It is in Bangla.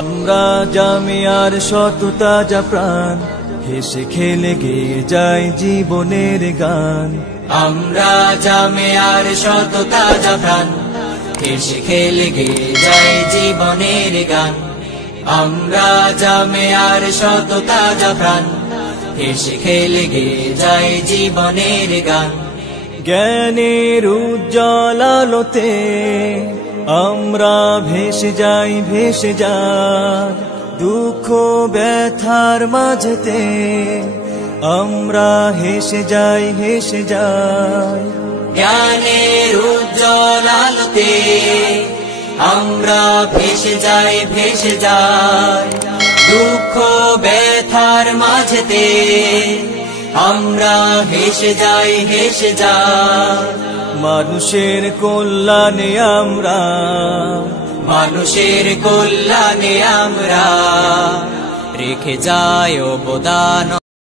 আমরা জামিয়ার সততা যা প্রাণ, হেসে খেলে গেয়ে যায় জীবনের গান। আমরা জামিয়ার সততা যা প্রাণ, হেসে খেলে গেয়ে যায় জীবনের গান। আমরা জামিয়ার সততা যা প্রাণ, হেসে খেলে গেয়ে যায় জীবনের গান। জ্ঞানের উজ্জ্বল আলোতে আমরা ভেসে যাই ভেসে যাই, দুঃখ ব্যথার মাঝেতে আমরা হেসে যাই হেসে যাই। জ্ঞানের উজ্জ্বল আলোতে আমরা ভেসে যাই ভেসে যাই, দুঃখ ব্যথার মাঝেতে আমরা হেসে যাই হেসে যাই। মানুষের কল্যাণে আমরা, মানুষের কল্যাণে আমরা রেখে যাই অবদান।